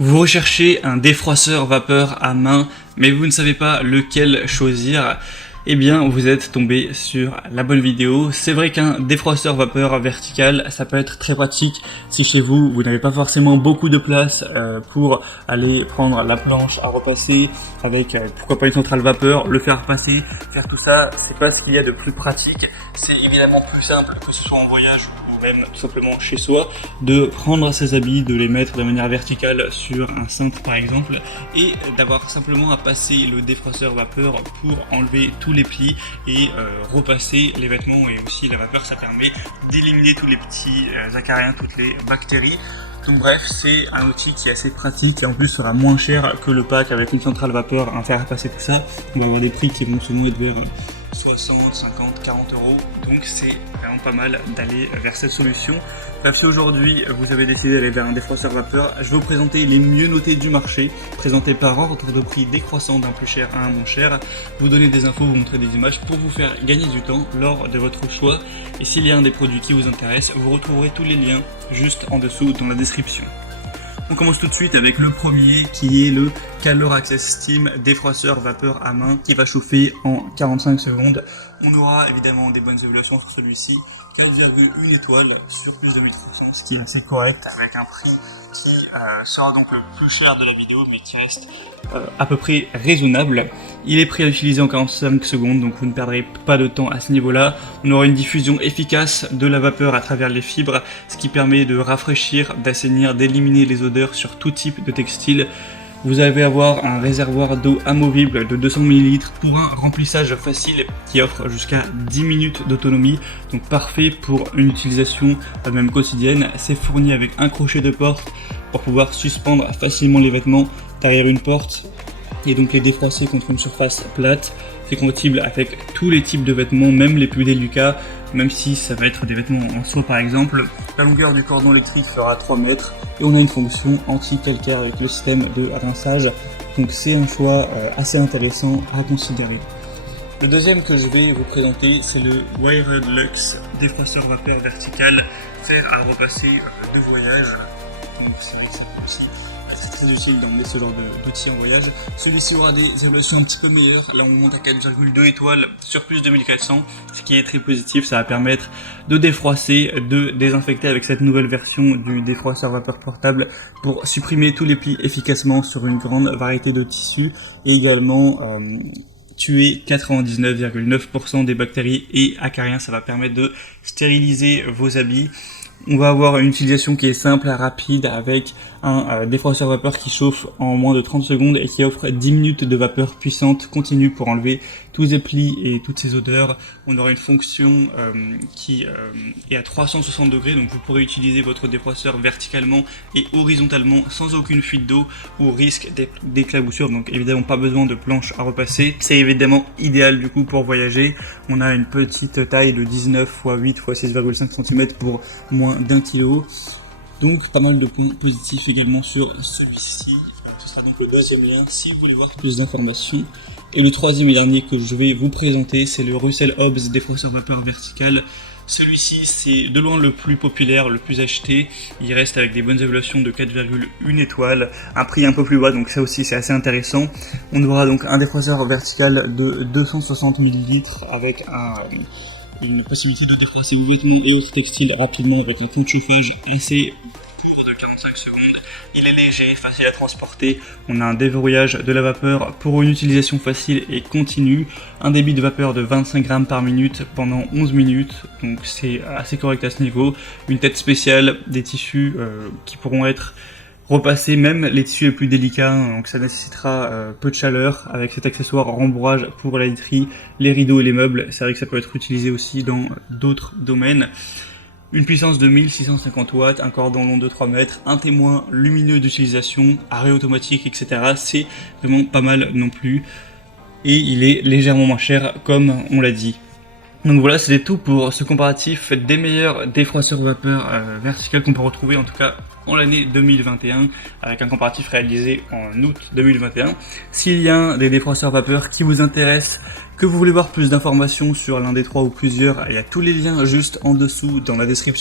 Vous recherchez un défroisseur vapeur à main, mais vous ne savez pas lequel choisir. Eh bien, vous êtes tombé sur la bonne vidéo. C'est vrai qu'un défroisseur vapeur vertical, ça peut être très pratique si chez vous, vous n'avez pas forcément beaucoup de place pour aller prendre la planche à repasser avec, pourquoi pas une centrale vapeur, le faire passer, faire tout ça. C'est pas ce qu'il y a de plus pratique. C'est évidemment plus simple que ce soit en voyage ou même tout simplement chez soi, de prendre ses habits, de les mettre de manière verticale sur un cintre par exemple, et d'avoir simplement à passer le défroisseur vapeur pour enlever tous les plis et repasser les vêtements. Et aussi la vapeur, ça permet d'éliminer tous les petits acariens, toutes les bactéries. Donc bref, c'est un outil qui est assez pratique et en plus sera moins cher que le pack avec une centrale vapeur à faire passer tout ça. On va avoir des prix qui vont souvent être vers 60, 50, 40 euros. Donc c'est vraiment pas mal d'aller vers cette solution. Bref, si aujourd'hui vous avez décidé d'aller vers un défroisseur vapeur, je vais vous présenter les mieux notés du marché, présentés par ordre de prix décroissant d'un plus cher à un moins cher, vous donner des infos, vous montrer des images pour vous faire gagner du temps lors de votre choix. Et s'il y a un des produits qui vous intéresse, vous retrouverez tous les liens juste en dessous dans la description. On commence tout de suite avec le premier qui est le Calor Access Steam défroisseur vapeur à main qui va chauffer en 45 secondes. On aura évidemment des bonnes évaluations sur celui-ci, 4,1 étoiles sur plus de 1300, ce qui est assez correct avec un prix qui sera donc le plus cher de la vidéo mais qui reste à peu près raisonnable. Il est prêt à utiliser en 45 secondes, donc vous ne perdrez pas de temps à ce niveau-là. On aura une diffusion efficace de la vapeur à travers les fibres, ce qui permet de rafraîchir, d'assainir, d'éliminer les odeurs sur tout type de textile. Vous allez avoir un réservoir d'eau amovible de 200 ml pour un remplissage facile qui offre jusqu'à 10 minutes d'autonomie, donc parfait pour une utilisation même quotidienne. C'est fourni avec un crochet de porte pour pouvoir suspendre facilement les vêtements derrière une porte et donc les défroisser contre une surface plate. C'est compatible avec tous les types de vêtements, même les plus délicats, même si ça va être des vêtements en soie par exemple. La longueur du cordon électrique fera 3 mètres et on a une fonction anti-calcaire avec le système de rinçage. Donc c'est un choix assez intéressant à considérer. Le deuxième que je vais vous présenter, c'est le Wired Luxe défroisseur vapeur vertical, fer à repasser de voyage. Donc c'est vrai que c'est très utile d'emmener ce genre d'outils en voyage. Celui-ci aura des évaluations un petit peu meilleures. Là on monte à 4,2 étoiles sur plus de 1400, ce qui est très positif. Ça va permettre de défroisser, de désinfecter avec cette nouvelle version du défroisseur vapeur portable pour supprimer tous les plis efficacement sur une grande variété de tissus et également tuer 99,9% des bactéries et acariens. Ça va permettre de stériliser vos habits. On va avoir une utilisation qui est simple, rapide, avec un défroisseur vapeur qui chauffe en moins de 30 secondes et qui offre 10 minutes de vapeur puissante continue pour enlever tous les plis et toutes ces odeurs. On aura une fonction qui est à 360 degrés, donc vous pourrez utiliser votre défroisseur verticalement et horizontalement sans aucune fuite d'eau ou risque d'éclaboussure. Donc évidemment pas besoin de planche à repasser. C'est évidemment idéal du coup pour voyager. On a une petite taille de 19 x 8 x 6,5 cm pour moins d'1 kg. Donc pas mal de points positifs également sur celui-ci. Ce sera donc le deuxième lien si vous voulez voir plus d'informations. Et le troisième et dernier que je vais vous présenter, c'est le Russell Hobbs défroisseur vapeur vertical. Celui-ci, c'est de loin le plus populaire, le plus acheté. Il reste avec des bonnes évaluations de 4,1 étoiles, un prix un peu plus bas, donc ça aussi c'est assez intéressant. On aura donc un défroisseur vertical de 260 ml avec une possibilité de défroisser vos vêtements et autres textiles rapidement avec un temps de chauffage assez court de 45 secondes. Il est léger, facile à transporter. On a un déverrouillage de la vapeur pour une utilisation facile et continue. Un débit de vapeur de 25 grammes par minute pendant 11 minutes. Donc c'est assez correct à ce niveau. Une tête spéciale, des tissus qui pourront être repassés, même les tissus les plus délicats. Donc ça nécessitera peu de chaleur avec cet accessoire rembourrage pour la literie, les rideaux et les meubles. C'est vrai que ça peut être utilisé aussi dans d'autres domaines. Une puissance de 1650 watts, un cordon long de 3 mètres, un témoin lumineux d'utilisation, arrêt automatique, etc. C'est vraiment pas mal non plus. Et il est légèrement moins cher comme on l'a dit. Donc voilà, c'était tout pour ce comparatif des meilleurs défroisseurs vapeur vertical qu'on peut retrouver en tout cas en l'année 2021 avec un comparatif réalisé en août 2021. S'il y a des défroisseurs vapeur qui vous intéressent, que vous voulez voir plus d'informations sur l'un des trois ou plusieurs, il y a tous les liens juste en dessous dans la description.